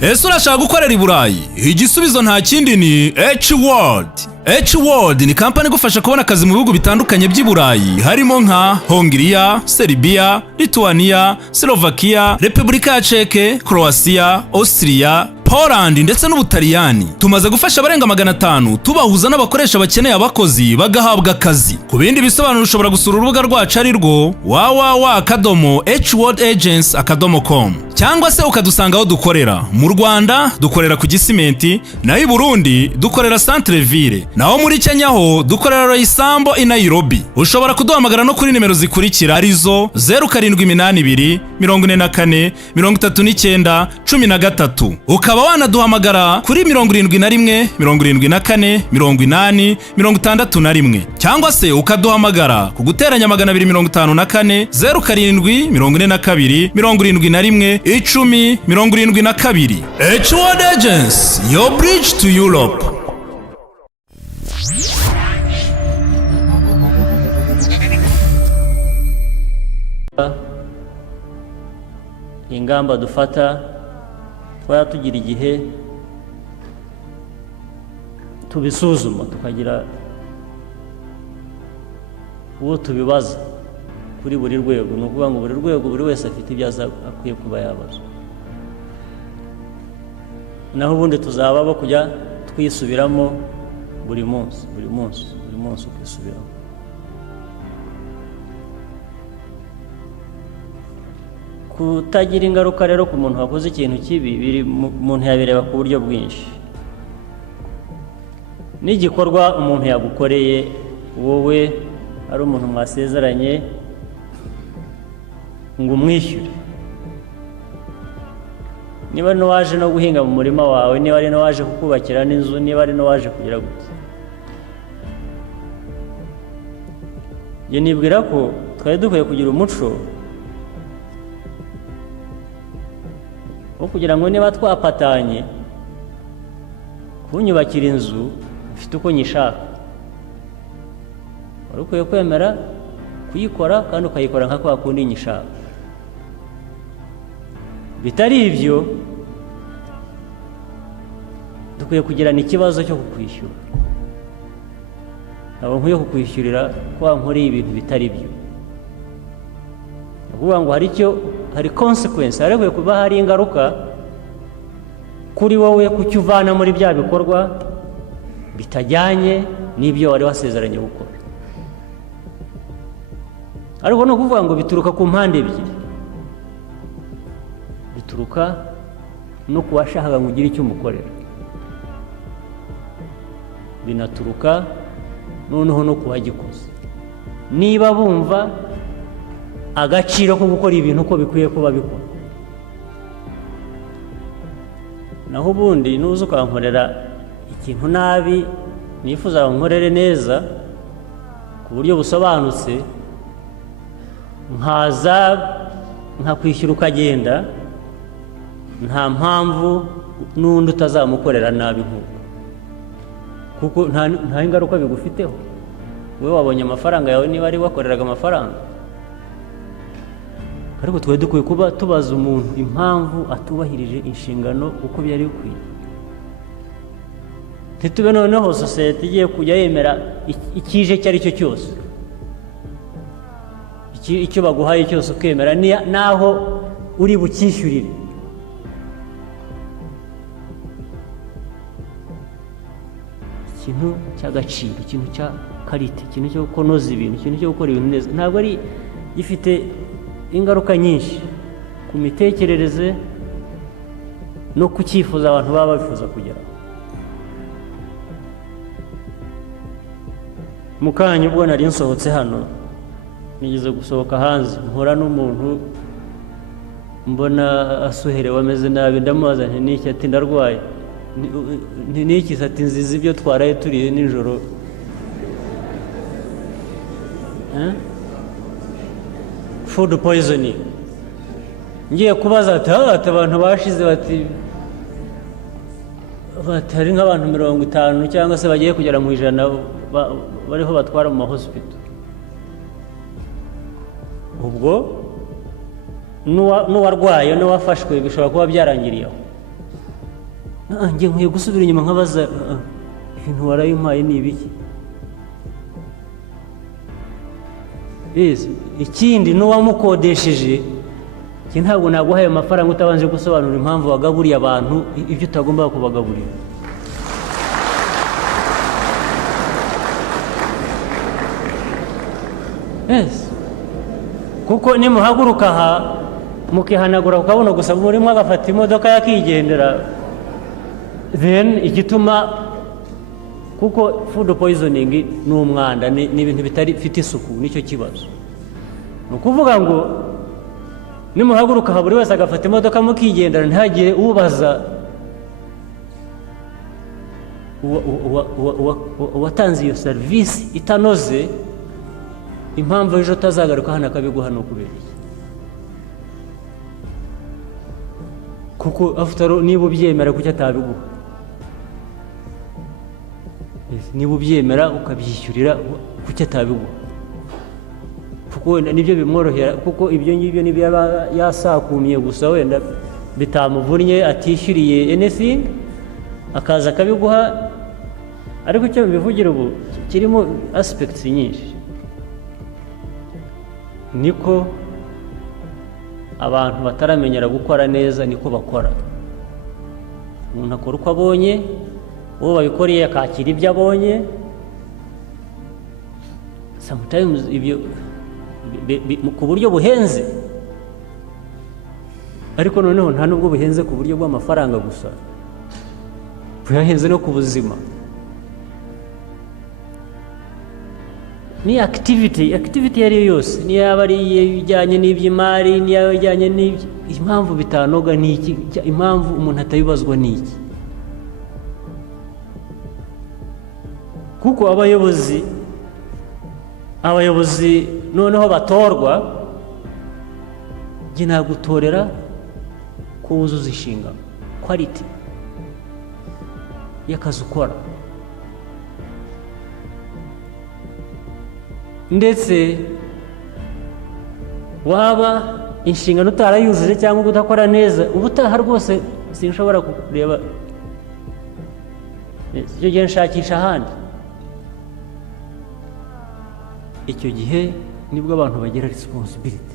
Ese urashaka gukorera i Burayi? Igisubizo nta kindi ni H-World. H-World ni kampani igufasha kubona akazi mu bihugu bitandukanye by'i Burayi harimo nka Hongiriya, Serbia, Lithuania, Slovakia, Repubulika ya Czech, Croatia, Austria, Poland ndetse n'Ubutaliyani. Tumaze gufasha abarenga 500 tubahuza n'abakoresha bakeneye abakozi bagahabwa akazi. Ku bindi bisobanuro ushobora gusura urubuga rwacu ari rwo www.hworldagents.com cyangwa se ukadusanga aho dukorera. Mu Rwanda dukorera ku Gisimenti, naho i Burundi dukorera Centre Ville, naho muri Kenya ho dukorera Roysambo i Nairobi. Ushobora kuduhamagara no kuri nimero zikurikira arizo 0782 44 39 13. Ukaba wanaduhamagara kuri 71 74 80 61 cyangwa se ukaduhamagara ku guteranya 254 07 42 71 10 72. H-World Agents, your bridge to Europe. Ingamba dufata twaya tugira igihe tubisuzuma tukagira uwo tubibaza kuri buri rwego. Ni ukuvuga ngo buri rwego buri wese afite ibyo akwiye kuba yabaza, naho ubundi tuzaba bo kujya twisubiramo buri munsi ukisubiramo. Kutagira ingaruka rero ku muntu wakoze ikintu kibi biri umuntu yabireba ku buryo bwinshi. N'igikorwa umuntu yagukoreye wowe ari umuntu mwasezeranye ngo umwishyure, niba no waje no guhinga mu murima wawe, niba ari no waje kukubakira n'inzu, niba ari no waje kugira gute, njye nibwira ko twari dukwiye kugira umuco wo kugira ngo niba twapatanye kunyubakira inzu ufite uko nyishaka, wari ukwiye kwemera kuyikora kandi ukayikora nka kwa kundi nyishaka. Bitari ibyo dukwiye kugirana ikibazo cyo kukwishyura. Ntabwo nkwiye kukwishyurira ko wankoreye ibintu bitari byo. Ukuvuga ngo hari consequence, harekwiye kuba hari ingaruka kuri wowe kucyo uvana muri bya bikorwa bitajyanye n'ibyo wari wasezeranye gukora. Ariko no kuvuga ngo bituruka ku mpande ebyiri, bituruka no kuwashakaga ngo ugire icyo umukorera, binaturuka noneho no kuwagikoze. Niba bumva agaciro ko gukora ibintu uko bikwiye kuba bikora, naho ubundi nuza ukankorera ikintu nabi nifuza nkorere neza ku buryo busobanutse, nkaza nkakwishyura ukagenda, nta mpamvu n'undi utazamukorera nabi nk'uko, kuko nta ingaruka bigufiteho. Wowe wabonye amafaranga yawe niba ari wakoreraga amafaranga. Ariko twe dukwiye kuba tubaza umuntu impamvu atubahirije inshingano uko byari bikwiye. Ntitube noneho sosiyete igiye kujya yemera ikije icyo ari cyo cyose, icyo baguhaye cyose ukemera naho uri bukishyurire. Ikintu cy'agaciro, ikintu cya karite, ikintu cyo kunoza ibintu, ikintu cyo gukora ibintu neza, ntabwo ari gifite ingaruka nyinshi ku mitekerereze no ku cyifuzo abantu baba bifuza kugera. Mu kanya ubwo nari nsohotse hano, nigeze gusohoka hanze, mpura n'umuntu mbona asuherewe ameze nabi, ndamubaza nti niki? Ati ndarwaye. Niki? Ati nziza ibyo twaraye turiye nijoro. Food poisoning. Ngiye kubaza ati abantu bashize bati hari nk'abantu 50 cyangwa se bagiye kugera mu 100 bariho batwara mu hospital. Ubwo n'uwarwaye n'uwafashwe bishobora kuba byarangiriyeho. njye nkwiye gusubira inyuma nkabaza ibintu warayimpaye ni ibiki. Ikindi n'uwamukodesheje ntabwo naguhaye amafaranga utabanje gusobanura impamvu wagaburiye abantu ibyo utagomba kubagaburira. Kuko nimuhaguruka aha mukihanagura ukabona gusa murimo agafata imodoka yakigendera, then igituma, kuko food poisoning ni umwanda, ni ibintu bitafite isuku, nicyo kibazo. Ni ukuvuga ngo nimuhaguruka aha buri wese agafata imodoka mukigendera, ntihagire ubaza uwatanze iyo serivisi itanoze impamvu ejo utazagaruka hano akabiguha ni ukubera iki. Kuko niba ubyemera kuki atabiguha? Niba ubyemera ukabyishyurira kuki atabiguha? Kuko nibyo bimworohera, kuko ibyo ngibyo nibyo yaba yasakumiye gusa, wenda bitamuvunnye atishyuriye anything akaza akabiguha. Ariko icyo bivugira ubu kirimo aspects nyinshi, niko abantu bataramenyera gukora neza niko bakora. Umuntu akora uko abonye, uwo babikoreye akakira ibyo abonye. Sometimes ibyo ku buryo buhenze, ariko noneho nta nubwo buhenze ku buryo bw'amafaranga gusa, buhenze no ku buzima. Ni activity iyo ari yo yose, niyo yaba ari ijyanye n'iby'imari, niyo yaba ijyanye impamvu bitanoga ni iki, impamvu umuntu atabibazwa ni iki. Kuko abayobozi noneho batorwa, njye nagutorera ko wuzuza inshingano, quality y'akazi ukora. Ndetse waba inshingano utarayujuje cyangwa udakora neza, ubutaha rwose sinshobora kureba, icyo gihe nshakisha ahandi. Icyo gihe nibwo abantu bagira responsibility,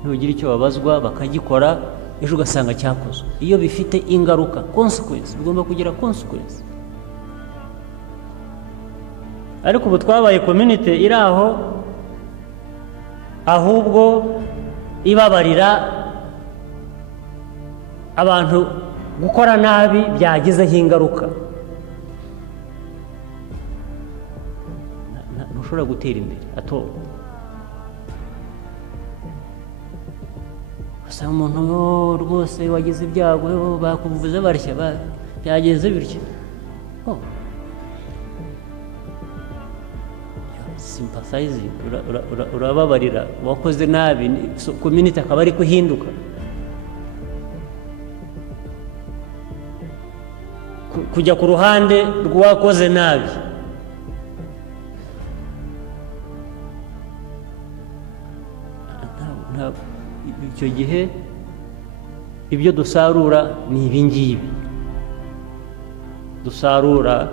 ntibagira icyo babazwa bakagikora, ejo ugasanga cyakozwe. Iyo bifite ingaruka, consequence, bigomba kugira consequence. Ariko ubu twabaye community iri aho, ahubwo ibabarira abantu gukora nabi byagizeho ingaruka. Ntushobora gutera imbere ato. Usanga umuntu rwose wagize ibyago, bakuvuze barya, byagenze bityo, sympathizing, urababarira wakoze nabi, community akaba ari kuhinduka. Kujya ku ruhande rw'uwakoze nabi, icyo gihe ibyo dusarura ni ibingibi. Dusarura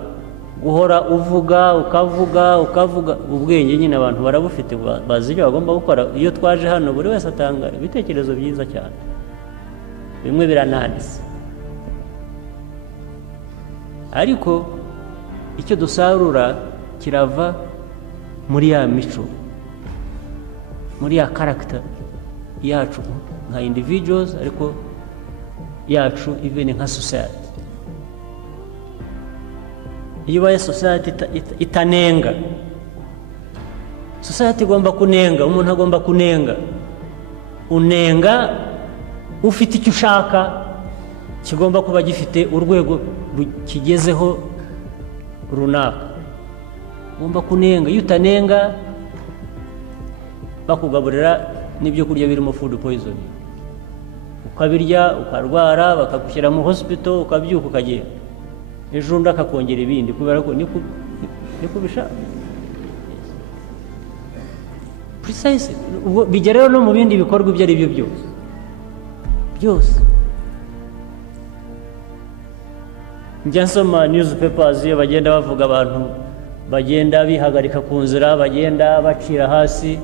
guhora uvuga ukavuga, ubwenge nyine abantu barabufite, bazi ibyo bagomba gukora. Iyo twaje hano buri wese atanga ibitekerezo byiza cyane, bimwe birananditse, ariko icyo dusarura kirava muri ya mico, muri ya character yacu nka individuals, ariko yacu even nka society. Iyo ubaye society itanenga, society igomba kunenga, umuntu agomba kunenga. Unenga ufite icyo ushaka, kigomba kuba gifite urwego kigezeho runaka, ugomba kunenga. Iyo utanenga bakugaburira n'ibyo kurya birimo food poisoning, ukabirya ukarwara, bakagushyira mu hospital, ukabyuka ukagenda, ejo undi akakongera ibindi, kubera ko niko bishaka. Precise, bigeraho no mu bindi bikorwa ibyo ari byo byose. njya nsoma newspapers iyo bagenda bavuga abantu bagenda bihagarika ku nzira, bagenda bacira hasi,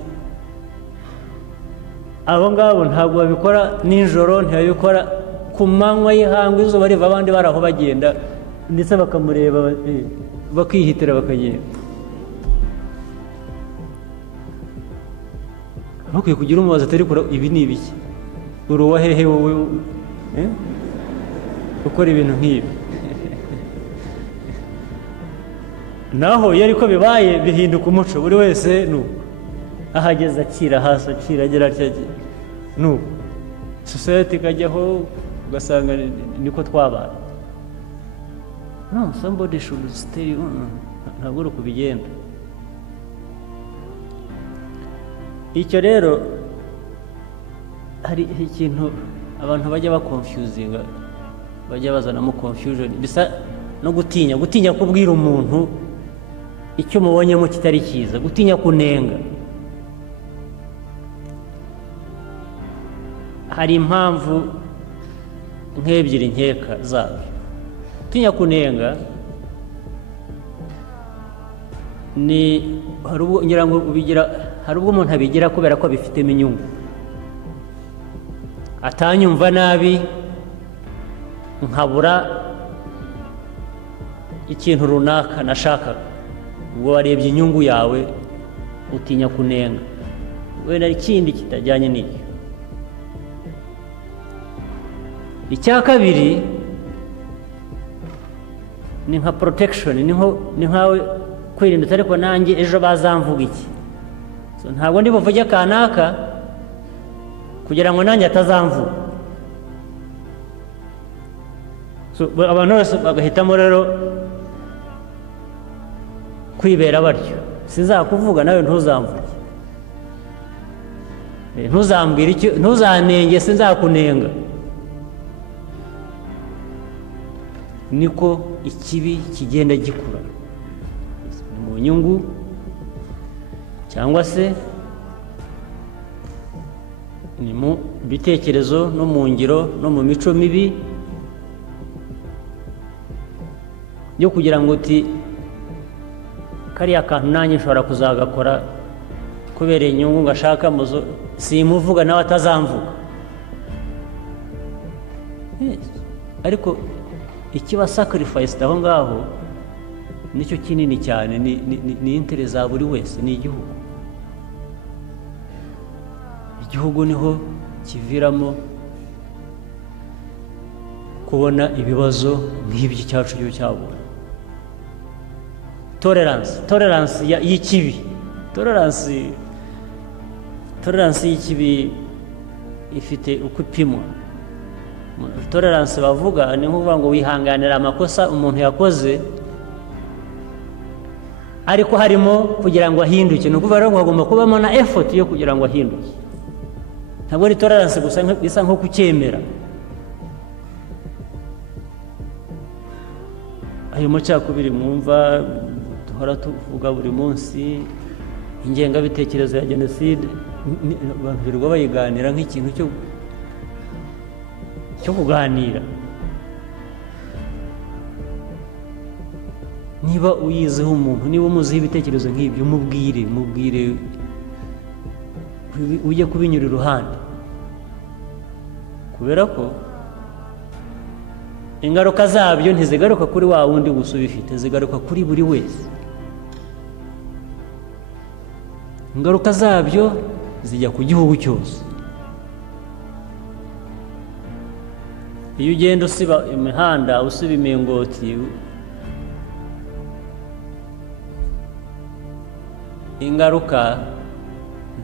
abo ngabo ntabwo babikora nijoro, ntibabikora ku manywa y'ihangu izuba riva, abandi bari aho bagenda ndetse bakamureba bakihitira bakagenda. Bakwiye kugira umubaza atari kure, ibi ni ibiki, uri uwa hehe wowe ukora ibintu nk'ibi? Naho iyo ariko bibaye bihinduka umuco, buri wese ahageze acira hasi, acira agera atya, society ikajyaho ugasanga niko twabaye. No, somebody should stay on. Ntabwo uri kubigenda. Icyo rero hari ikintu abantu bajya bakonfuzinga, bajya bazanamo confusion, bisa no gutinya kubwira umuntu icyo mubonyemo kitari cyiza, gutinya kunenga. Hari impamvu nk'ebyiri nkeka zabyo. Gutinya kunenga ni hari ubwo ngira ngo hari ubwo umuntu abigira kubera ko abifitemo inyungu, atanyumva nabi nkabura ikintu runaka nashakaga, ubwo warebye inyungu yawe utinya kunenga, wenda ikindi kitajyanye n'icyo. Icya kabiri ni nka protection, ni nkawe kwirinda, ariko nanjye ejo bazamvuga iki, ntabwo ndi buvuge kanaka kugira ngo nanjye atazamvuga. Abantu bose bagahitamo rero kwibera batyo, sinzakuvuga nawe ntuzamvuge, ntuzambwire icyo, ntuzanenge sinzakunenga. Niko ikibi kigenda gikura, mu nyungu cyangwa se ni mu bitekerezo no mu ngiro no mu mico mibi yo kugira ngo uti kariya kantu nanjye nshobora kuzagakora kubera inyungu ngashaka muzo, simuvuga nawe atazamvuga. Ariko ikiba sacrificed aho ngaho nicyo kinini cyane, ni interest za buri wese, ni igihugu. Igihugu niho kiviramo kubona ibibazo nk'ibyo cyacu cyo cyabona. Tolerance y'ikibi, tolerance y'ikibi ifite uko ipimwa. Tolerance bavuga ni nkuvuga ngo wihanganira amakosa umuntu yakoze, ariko harimo kugira ngo ahinduke. Ni ukuvuga ngo hagomba kubamo na effort yo kugira ngo ahinduke. Ntabwo ari tolerance gusa bisa nko kucyemera. Ayo macakubiri mwumva duhora tuvuga buri munsi, ingengabitekerezo ya jenoside, abantu birirwa bayiganira nk'ikintu cyo kuganira. Niba uyizeho umuntu, niba umuziho ibitekerezo nk'ibyo, mubwire ujye kubinyura iruhande, kubera ko ingaruka zabyo ntizigaruka kuri wa wundi gusa ubifite, zigaruka kuri buri wese. Ingaruka zabyo zijya ku gihugu cyose. Iyo ugenda usiba imihanda, usiba imingoti, ingaruka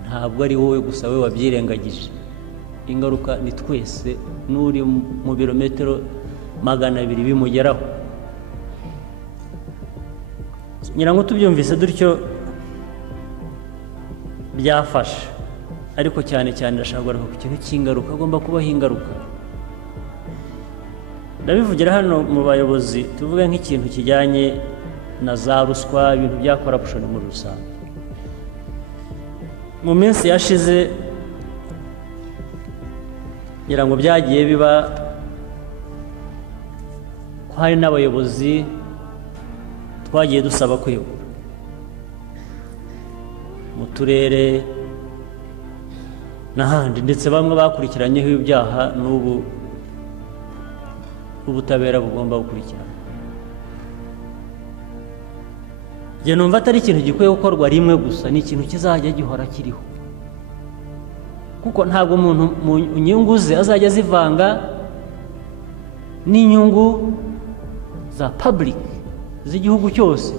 ntabwo ari wowe gusa we wabyirengagije. Ingaruka ni twese, n'uri mu birometero 200 bimugeraho. Ngira ngo tubyumvise dutyo byafasha, ariko cyane ndashaka ku kintu cy'ingaruka. Agomba kubaho ingaruka. Ndabivugira hano mu bayobozi, tuvuge nk'ikintu kijyanye na za ruswa, ibintu bya corruption muri rusange. Mu minsi yashize ngira ngo byagiye biba hari n'abayobozi twagiye dusaba kuyobora mu turere n'ahandi, ndetse bamwe bakurikiranyeho ibyaha n'ubu ubutabera bugomba gukurikirana. Njye numva atari ikintu gikwiye gukorwa rimwe gusa, ni ikintu kizajya gihora kiriho, kuko ntabwo umuntu mu nyungu ze azajya zivanga n'inyungu za public z'igihugu cyose,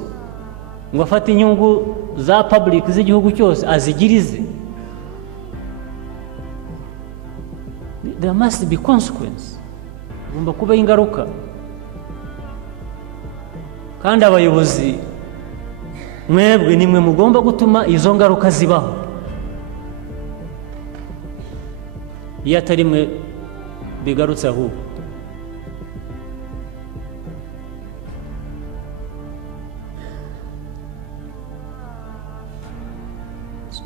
ngo afate inyungu za public z'igihugu cyose azigirize. There must be consequence, ugomba kubaho ingaruka. Kandi abayobozi mwebwe nimwe mugomba gutuma izo ngaruka zibaho. Iyo atari mwe bigarutse ahubwo.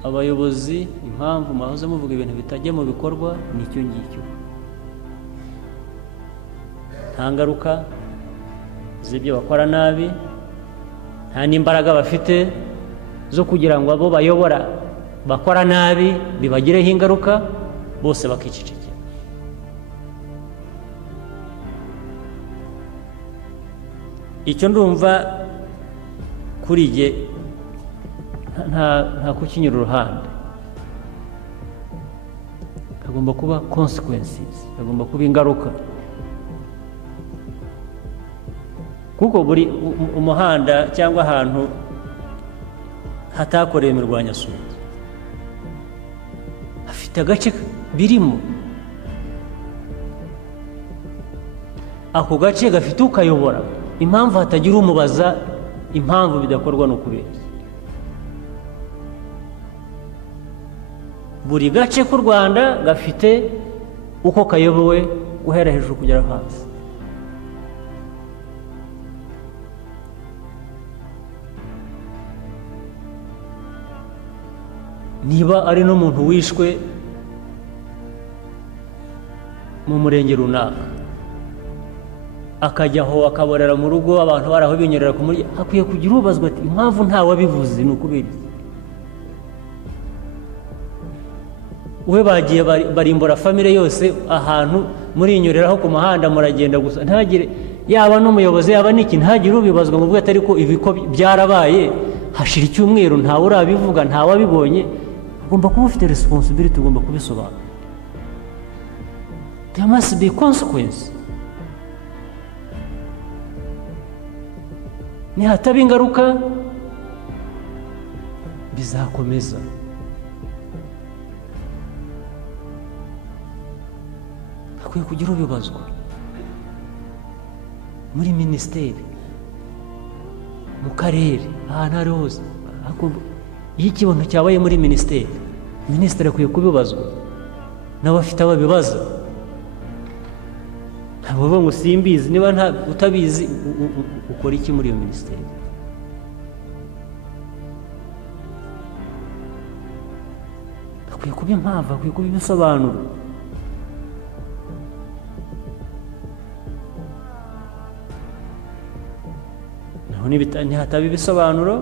Abayobozi impamvu mwahoze muvuga ibintu bitajya mu bikorwa nicyo ngicyo, nta ngaruka z'ibyo bakora nabi, nta n'imbaraga bafite zo kugira ngo abo bayobora bakora nabi bibagireho ingaruka, bose bakicecekera. Icyo ndumva kuri jye nta kukinyura uruhande, hagomba kuba consequences, hagomba kuba ingaruka, kuko buri umuhanda cyangwa ahantu hatakorewe imirwanyasuri hafite agace birimo, ako gace gafite ukayobora. Impamvu hatagira umubaza impamvu bidakorwa no kubera buri gace k'u Rwanda gafite uko kayobowe guhera hejuru kugera hasi. Niba ari n'umuntu wishwe mu murenge runaka, akajyaho akaborera mu rugo, abantu baraho binyurira ku muryango, hakwiye kugira ubazwa ati impamvu ntawabivuze ni ukubera iki? we bagiye barimbura famire yose ahantu murinyuriraho ku muhanda muragenda gusa, ntagire yaba n'umuyobozi yaba n'iki, ntagire ubibazwa ngo ubwo atari ko ibi ko byarabaye hashira icyumweru ntawe urabivuga ntawe abibonye. Ugomba kuba ufite responsibility, ugomba kubisobanura. There must be consequence. Nihataba ingaruka bizakomeza. Hakwiye kugira ubibazwa muri minisiteri, mu karere, ahantu ari hose. Iyo ikibazo cyabaye muri minisiteri, minisitiri akwiye kubibazwa n'abafite ababibaza. Ntabwo bavuga ngo simbizi, niba utabizi ukora iki muri iyo minisiteri? Akwiye kuba impamvu, akwiye kuba ibisobanuro. Naho nihataba ibisobanuro,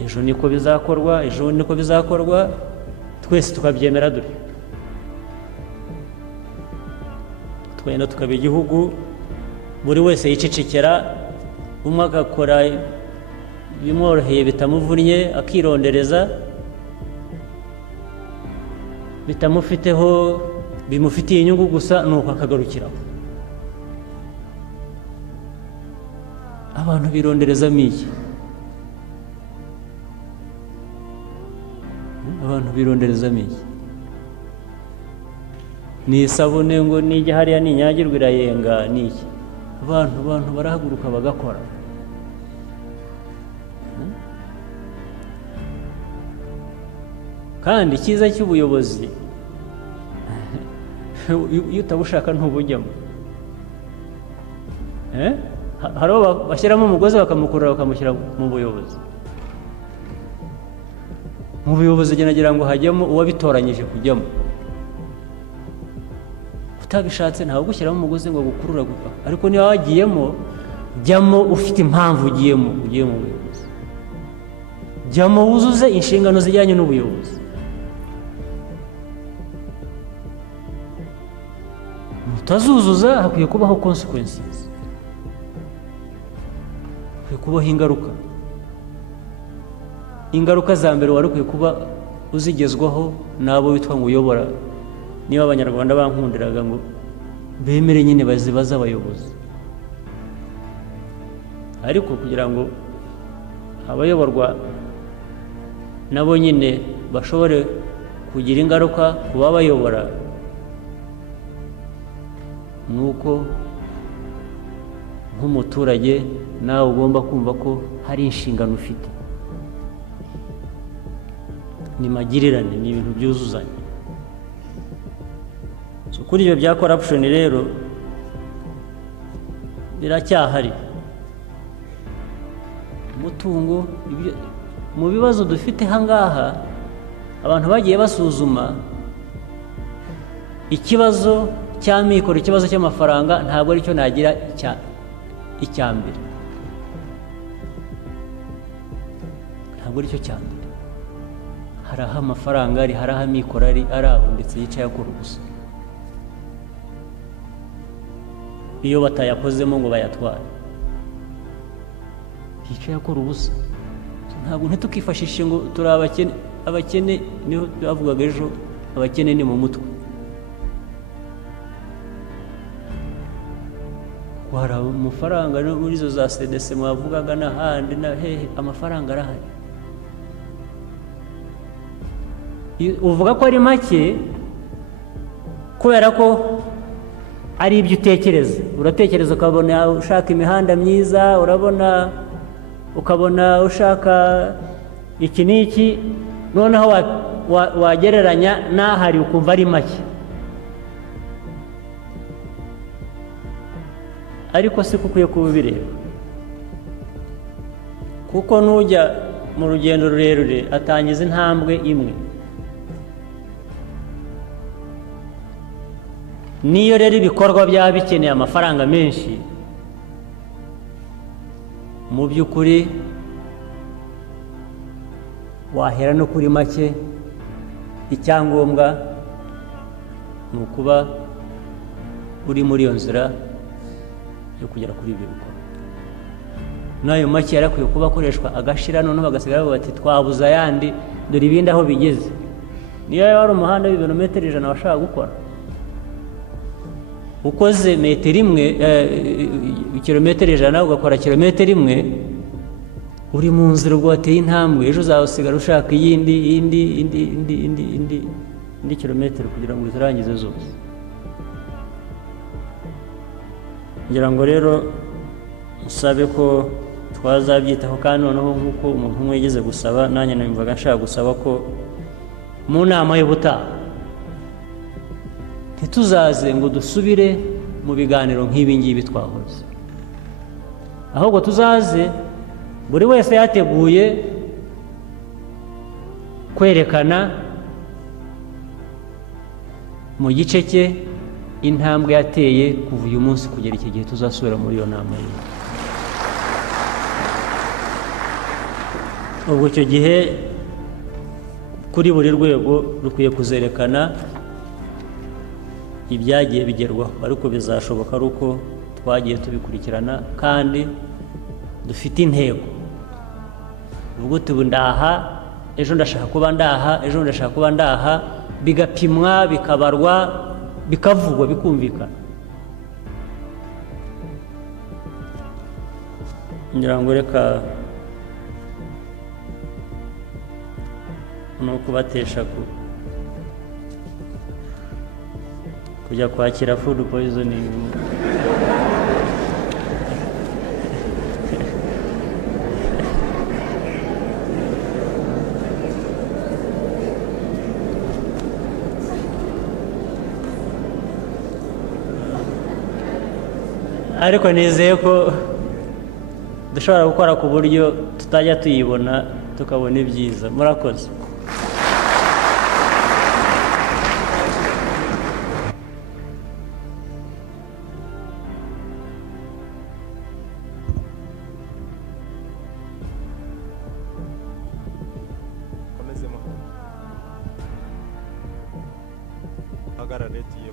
ejo niko bizakorwa, ejo niko bizakorwa, twese tukabyemera dutyo, twenda tukaba igihugu buri wese yicecekera, umwe agakora bimworoheye bitamuvunnye, akirondereza bitamufiteho, bimufitiye inyungu gusa, nuko akagarukiraho. Abantu bironderezamo iki? Abantu bironderezamo iki? Ni isabune ngo nijya hariya ninyagirwa irayenga ni iki? Abantu barahaguruka bagakora. Kandi icyiza cy'ubuyobozi iyo utabushaka ntubujyamo. Hari abo bashyiramo umugozi bakamukurura bakamushyira mu buyobozi. Mu buyobozi nagira ngo hajyemo uwabitoranyije kujyamo. Utabishatse ntawe gushyiramo umugozi ngo gukurura gupa. Ariko niba wagiyemo jyamo ufite impamvu ugiye mu buyobozi, jyamo wuzuze inshingano zijyanye n'ubuyobozi. Mutazuzuza hakwiye kubaho consequences, hakwiye kubaho ingaruka za mbere wari ukwiye kuba uzigezwaho n'abo witwa ngo uyobora. Niba abanyarwanda bankundiraga ngo bemere nyine bazibaze abayobozi, ariko kugira ngo abayoborwa nabo nyine bashobore kugira ingaruka ku babayobora, ni uko nk'umuturage nawe ugomba kumva ko hari inshingano ufite. Ni magirirane, ni ibintu byuzuzanya. Kuri ibyo bya corruption rero biracyahari. Umutungo, mu bibazo dufite hangaha, abantu bagiye basuzuma ikibazo cy'amikoro, ikibazo cy'amafaranga, ntabwo aricyo nagira icya mbere, ntabwo aricyo cya mbere. Hari aho amafaranga ari, hari aho amikoro ari aho, ndetse yicaye akora ubusa, iyo batayakozemo ngo bayatware, yicaye akora ubusa. Ntabwo ntitukifashishe ngo turi abakene. Abakene niho bavugaga ejo, abakene ni mu mutwe. Hari amafaranga muri izo za CDC mwavugaga n'ahandi na hehe, amafaranga arahari. Uvuga ko ari make kubera ko ari ibyo utekereza. Uratekereza ukabona ushaka imihanda myiza, ukabona ushaka iki n'iki, noneho wagereranya n'ahari ukumva ari make. Ariko si ko ukwiye kuba ubireba, kuko nujya mu rugendo rurerure atangiza intambwe imwe. Niyo rero ibikorwa byaba bikeneye amafaranga menshi, mu by'ukuri wahera no kuri make. Icyangombwa ni ukuba uri muri iyo nzira yo kugera kuri ibyo bikorwa. N'ayo make yarakwiye kuba akoreshwa agashira, noneho bagasigara bavuga bati twabuze ayandi, dore ibindi aho bigeze. Niyo yaba ari umuhanda w'ibirometero 100 washaka gukora, ukoze metero imwe, kilometero 100 ugakora kilometero imwe, uri mu nzira ubwo wateye intambwe. Ejo uzasigara ushaka indi kilometero kugira ngo uzirangize zose. Ngira ngo rero nsabe ko twazabyitaho, kandi noneho nk'uko umuntu umwe yigeze gusaba, nanjye numvaga nshaka gusaba ko mu nama y'ubutaha ntituzaze ngo dusubire mu biganiro nk'ibi ngibi twahoze, ahubwo tuzaze buri wese yateguye kwerekana mu gice cye intambwe yateye kuva uyu munsi kugera iki gihe tuzasubira muri iyo nama ye. Ubwo icyo gihe kuri buri rwego rukwiye kuzerekana ibyagiye bigerwaho, ariko bizashoboka ari uko twagiye tubikurikirana kandi dufite intego. Ubwo tubu ndaha, ejo ndashaka kuba ndaha, ejo ndashaka kuba ndaha, bigapimwa, bikabarwa, bikavugwa, bikumvikana. Ngira ngo reka no kubatesha kujya kwakira food poisoning. Ariko nizeye ko dushobora gukora ku buryo tutajya tuyibona tukabona ibyiza. Murakoze. bwana Neti